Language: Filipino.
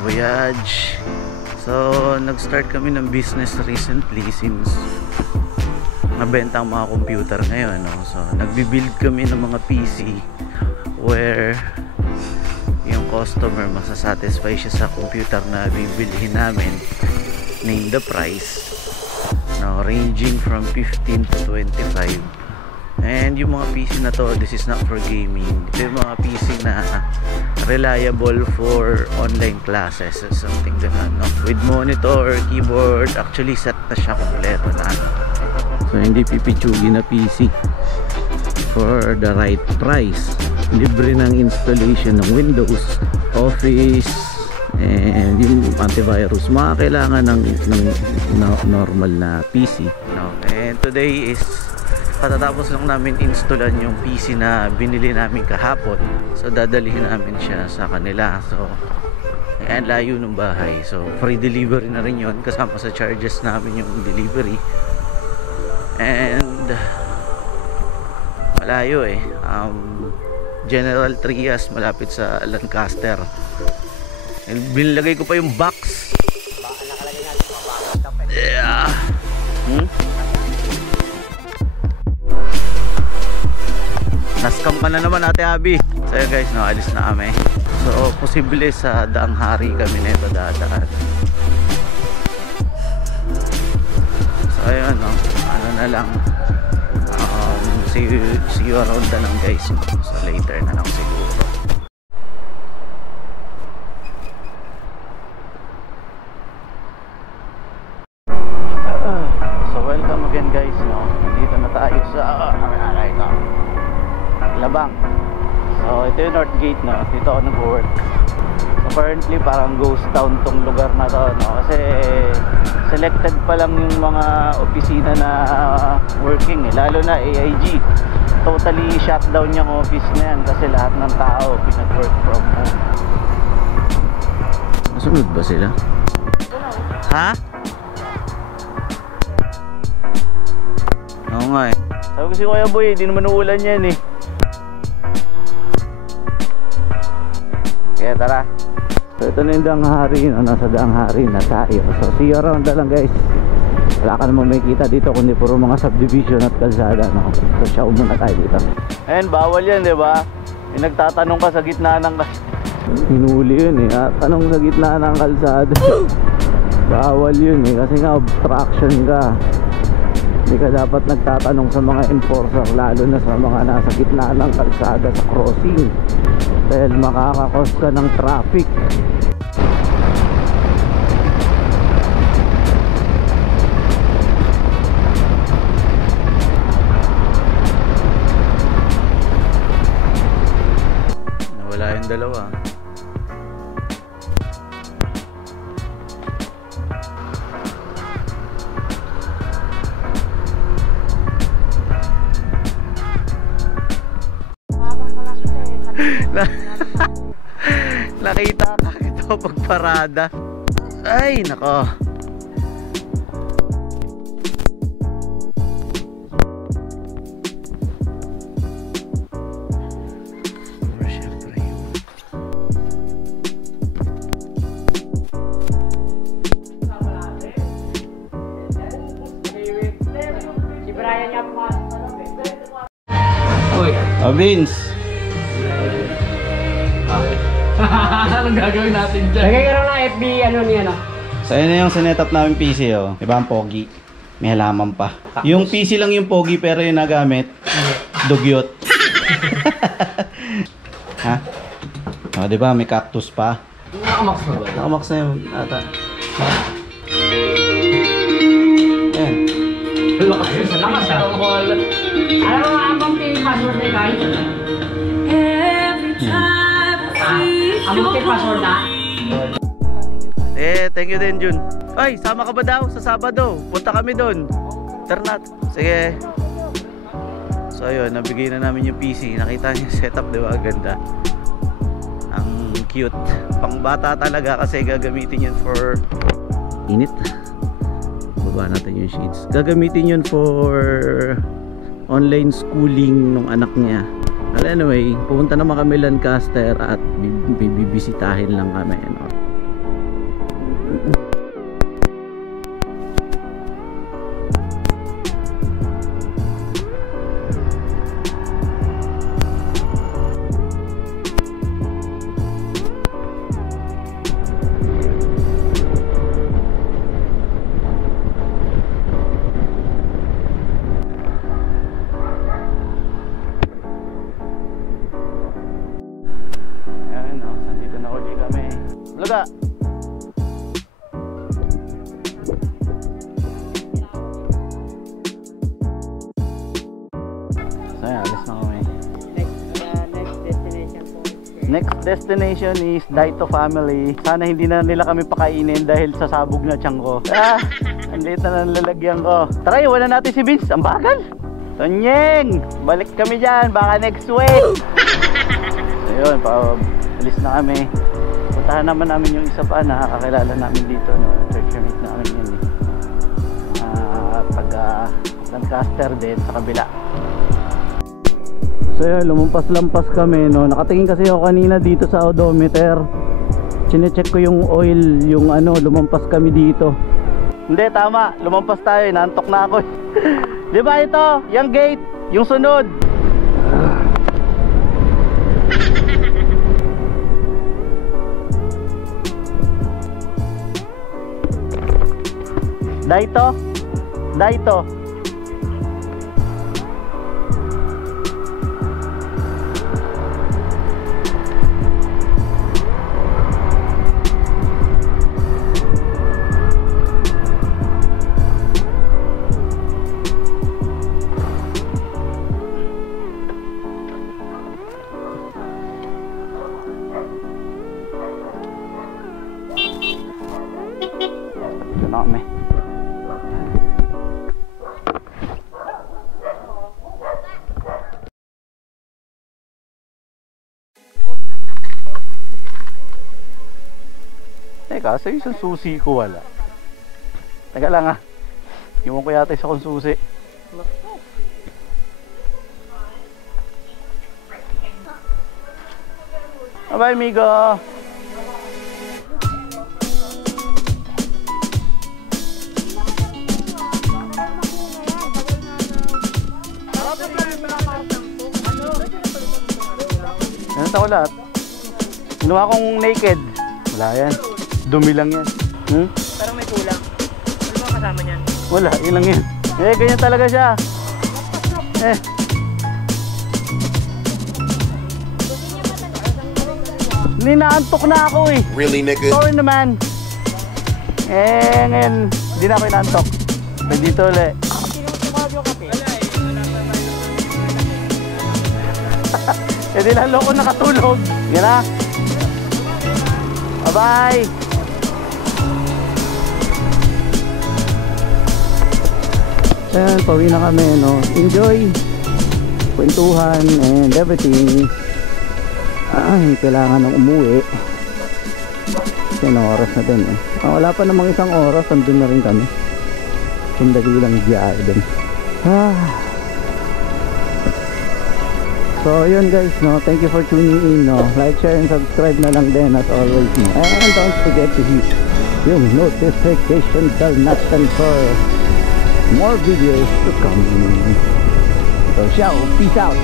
Voyage. So nag-start kami ng business recently since nabenta ang mga computer ngayon, no? So nagbi-build kami ng mga PC where yung customer masasatisfy siya sa computer na bibilhin namin, name the price, no, ranging from 15 to 25. And yung mga PC na to, this is not for gaming. Ito yung mga PC na reliable for online classes or something ganun, no? With monitor, keyboard, actually set na siya kompleto na. So hindi pipitsugi na PC for the right price. Libre ng installation ng Windows, Office, and yung antivirus. Mga kailangan ng normal na PC, no? And today is patatapos lang namin installan yung PC na binili namin kahapon. So dadalhin namin siya sa kanila. So ayan, layo ng bahay. So free delivery na rin yun, kasama sa charges namin yung delivery. And malayo eh. General Trias, malapit sa Lancaster. And binilagay ko pa yung box. Yeah. Naskam ka na naman, Ate Abby. So yun guys, no, alis na kami. So posible sa Daang Hari kami na ito dadaan. So ayun, no, ano na lang, see you around na lang guys. So later na lang siguro. So welcome again guys, no. Nandito na tayo sa Labang. So ito yung North Gate, no. Dito ako nag-work. So currently parang ghost town tong lugar na to, no. Kasi selected pa lang yung mga opisina na working eh. Lalo na AIG, totally shutdown yung office na yan kasi lahat ng tao pinag-work from home. Nasunod ba sila? Ha? Oo nga eh. Sabi ko si Kuya Boy, di naman uulan yan eh. Kaya tara. So ito na yung Daang Hari, no? Nasa Daang Hari na tayo. So see you around na lang guys. Wala ka naman makikita dito kundi puro mga subdivision at kalsada, no? So siya muna tayo dito. Ayun, bawal yan, di ba? May nagtatanong ka sa gitna ng hinuli yun eh. Tanong sa gitna ng kalsada. Bawal yun eh, kasi nga obstruction ka. Hindi ka dapat nagtatanong sa mga enforcer, lalo na sa mga nasa gitna ng kalsada sa crossing, dahil makakakos ka ng traffic. Nawala yung dalawa. Nakita ka ito pagparada. Ay nako. Si Brian niya Vince. Anong gagawin natin dyan? Lagay ka lang na FB, ano niya, no? So yun na yung sinetap namin PC, oh. Diba ang pogi? May halaman pa. Yung PC lang yung pogi pero yung nagamit dugyot. Ha? O, diba may cactus pa. Nakamax na ba? Nakamax na yun ata. Ayan. Lakas yun sa lakas, ha? Alam mo nga, abang password na ikaw? Abang password na? Thank you din Jun. Ay, sama ka ba daw sa Sabado? Punta kami doon. Ternat. Sige. So ayun, nabigay na namin yung PC. Nakita niyo yung setup, di ba? Ganda. Ang cute. Pang bata talaga kasi gagamitin yun for init. Baba natin yung sheets. Gagamitin yun for online schooling ng anak niya. Well, anyway, pupunta naman kami Lancaster at bibisitahin lang kami, no? baga. So yan, alis na kami. Next destination po. Next destination is Daito Family. Sana hindi na nila kami pakainin dahil sa sabog na tiyan ko. Ang liit na ng lalagyan ko. Tara, iwanan natin si Vince. Ang bagal. Tonyeng, balik kami dyan. Baka next week. So yun, alis na kami. Puntahan naman namin yung isa pa na kakilala namin dito. No? Church mate namin yun eh. Lancaster din sa kabila. So yun, lumampas-lampas kami, no. Nakatingin kasi ako kanina dito sa odometer. Chine-check ko yung oil, yung ano, lumampas kami dito. Hindi, tama, lumampas tayo, inaantok na ako. Di ba ito? Yung gate, yung sunod. Daito? Daito. Ito na kami. Teka, sa isang susi ko wala. Teka lang iwan ko yata isa kong susi. Bye amigo. Ano tao lahat? Ginawa kong naked. Wala yan. Dumi lang yan. Pero may kulang. Ano ba kasama niyan? Wala, yun lang yan. Ganyan talaga siya. Ninaantok na ako eh. Really, nigga? Sorry naman. Ngayon, hindi na ako inaantok. Nandito ulit. Hindi lalo ko nakatulog. Yan na. Bye-bye. Ayan, pauwi na kami, no? Enjoy kwentuhan and everything. Kailangan nang umuwi. Kasi oras na din eh. Wala pa namang isang oras, andun na rin kami. Sundali lang biyahe dun. So yun guys, no, thank you for tuning in, no. Like, share and subscribe na lang din as always, no. And don't forget to hit yung notification bell natin for more videos to come. So ciao, peace out.